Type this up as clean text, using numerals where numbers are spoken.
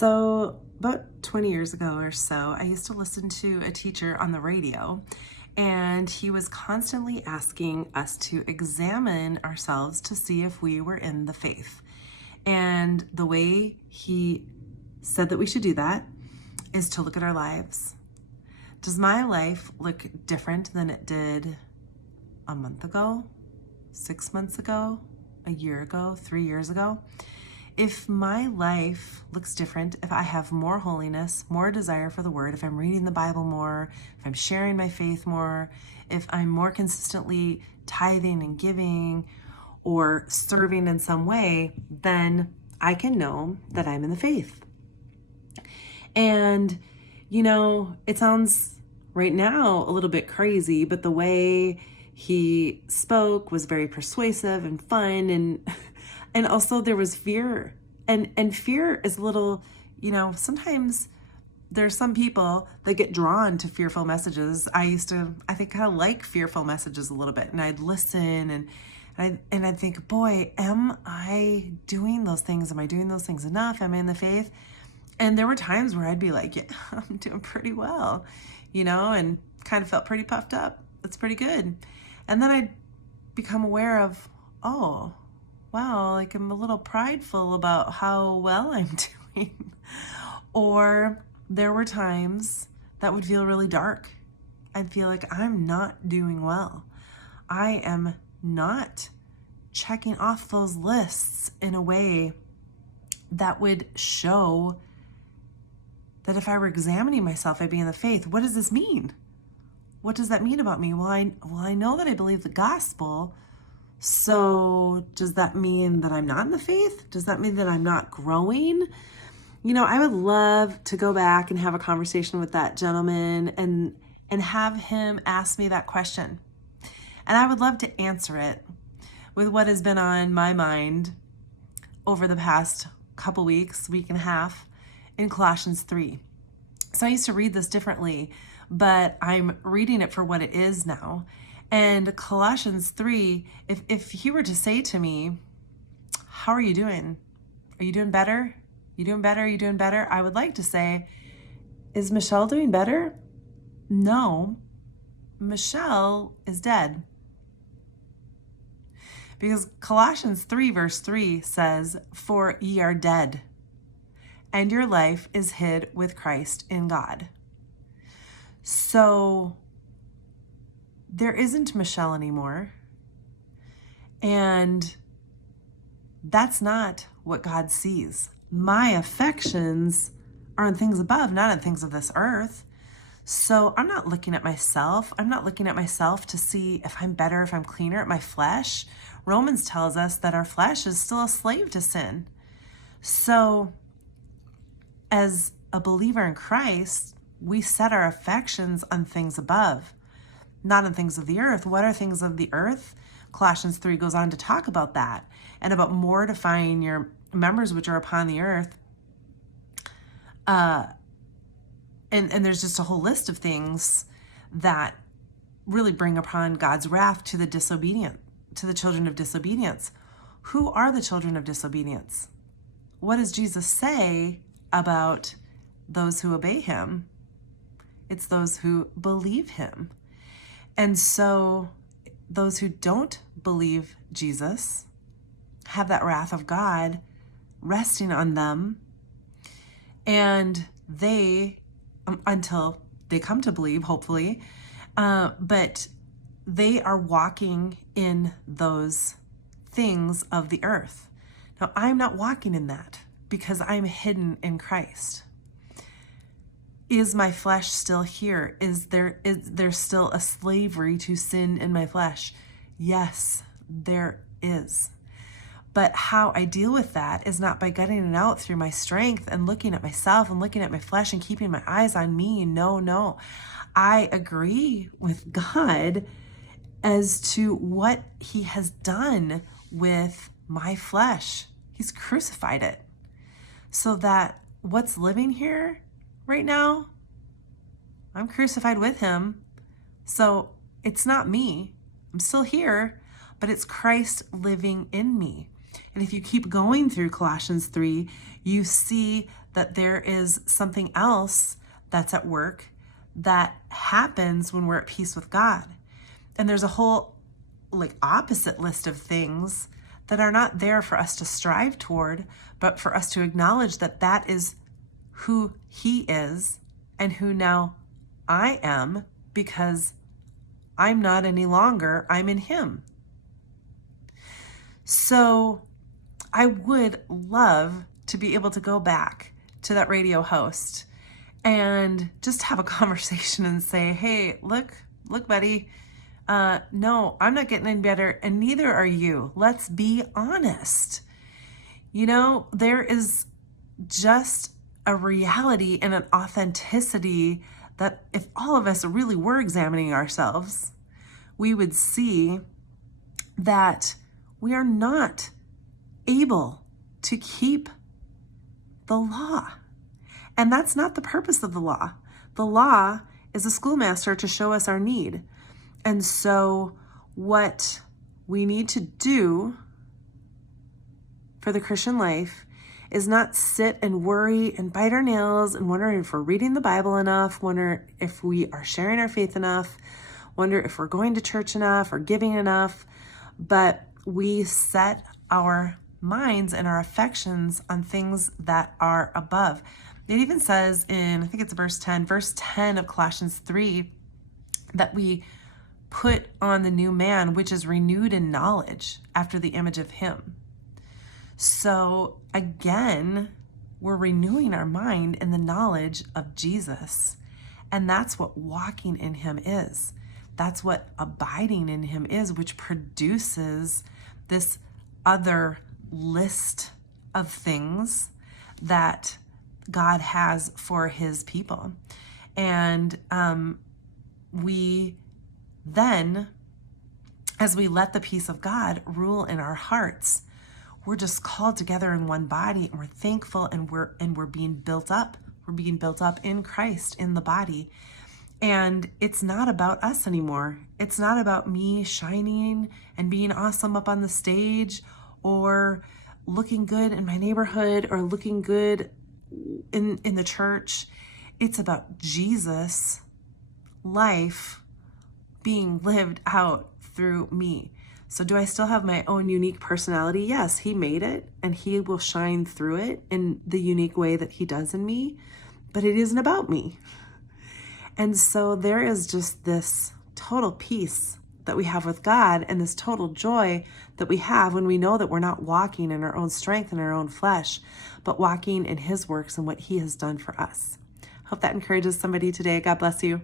So, about 20 years ago or so, I used to listen to a teacher on the radio, and he was constantly asking us to examine ourselves to see if we were in the faith. And the way he said that we should do that is to look at our lives. Does my life look different than it did a month ago, 6 months ago, a year ago, 3 years ago? If my life looks different, if I have more holiness, more desire for the word, if I'm reading the Bible more, if I'm sharing my faith more, if I'm more consistently tithing and giving or serving in some way, then I can know that I'm in the faith. And, it sounds right now a little bit crazy, but the way he spoke was very persuasive and fun, and also there was fear. And fear is a little, sometimes there's some people that get drawn to fearful messages. I think kind of like fearful messages a little bit, and I'd listen and I'd think, boy, am I doing those things? Am I doing those things enough? Am I in the faith? And there were times where I'd be like, yeah, I'm doing pretty well, and kind of felt pretty puffed up. That's pretty good. And then I'd become aware of, oh, wow, like I'm a little prideful about how well I'm doing. Or there were times that would feel really dark. I'd feel like I'm not doing well. I am not checking off those lists in a way that would show that if I were examining myself, I'd be in the faith. What does this mean? What does that mean about me? Well, I know that I believe the gospel. So does that mean that I'm not in the faith? Does that mean that I'm not growing? I would love to go back and have a conversation with that gentleman and have him ask me that question. And I would love to answer it with what has been on my mind over the past couple weeks, week and a half, in Colossians 3. So I used to read this differently, but I'm reading it for what it is now. And Colossians 3, if he were to say to me, how are you doing? Are you doing better? You doing better? Are you doing better? I would like to say, is Michelle doing better? No, Michelle is dead. Because Colossians 3 verse 3 says, for ye are dead, and your life is hid with Christ in God. So there isn't Michelle anymore. And that's not what God sees. My affections are on things above, not on things of this earth. So I'm not looking at myself. I'm not looking at myself to see if I'm better, if I'm cleaner at my flesh. Romans tells us that our flesh is still a slave to sin. So as a believer in Christ, we set our affections on things above, not on things of the earth. What are things of the earth? Colossians 3 goes on to talk about that and about mortifying your members which are upon the earth. And there's just a whole list of things that really bring upon God's wrath to the disobedient, to the children of disobedience. Who are the children of disobedience? What does Jesus say about those who obey him? It's those who believe him. And so those who don't believe Jesus have that wrath of God resting on them, and they, until they come to believe, hopefully, but they are walking in those things of the earth. Now, I'm not walking in that because I'm hidden in Christ. Is my flesh still here? Is there still a slavery to sin in my flesh? Yes, there is. But how I deal with that is not by gutting it out through my strength and looking at myself and looking at my flesh and keeping my eyes on me. No. I agree with God as to what he has done with my flesh. He's crucified it so that what's living here right now, I'm crucified with him. So it's not me. I'm still here, but it's Christ living in me. And if you keep going through Colossians 3, you see that there is something else that's at work that happens when we're at peace with God. And there's a whole opposite list of things that are not there for us to strive toward, but for us to acknowledge that that is who he is and who now I am, because I'm not any longer, I'm in him. So I would love to be able to go back to that radio host and just have a conversation and say, hey, look, buddy, no, I'm not getting any better, and neither are you. Let's be honest. There is just a reality and an authenticity that if all of us really were examining ourselves, we would see that we are not able to keep the law. And that's not the purpose of the law. The law is a schoolmaster to show us our need. And so what we need to do for the Christian life is not sit and worry and bite our nails and wonder if we're reading the Bible enough, wonder if we are sharing our faith enough, wonder if we're going to church enough or giving enough, but we set our minds and our affections on things that are above. It even says in, I think it's verse 10 of Colossians 3, that we put on the new man, which is renewed in knowledge after the image of him. So again, we're renewing our mind in the knowledge of Jesus. And that's what walking in him is. That's what abiding in him is, which produces this other list of things that God has for his people. And we then, as we let the peace of God rule in our hearts, we're just called together in one body, and we're thankful, and we're being built up. We're being built up in Christ, in the body. And it's not about us anymore. It's not about me shining and being awesome up on the stage, or looking good in my neighborhood, or looking good in the church. It's about Jesus' life being lived out through me. So do I still have my own unique personality? Yes, he made it, and he will shine through it in the unique way that he does in me, but it isn't about me. And so there is just this total peace that we have with God, and this total joy that we have when we know that we're not walking in our own strength and our own flesh, but walking in his works and what he has done for us. Hope that encourages somebody today. God bless you.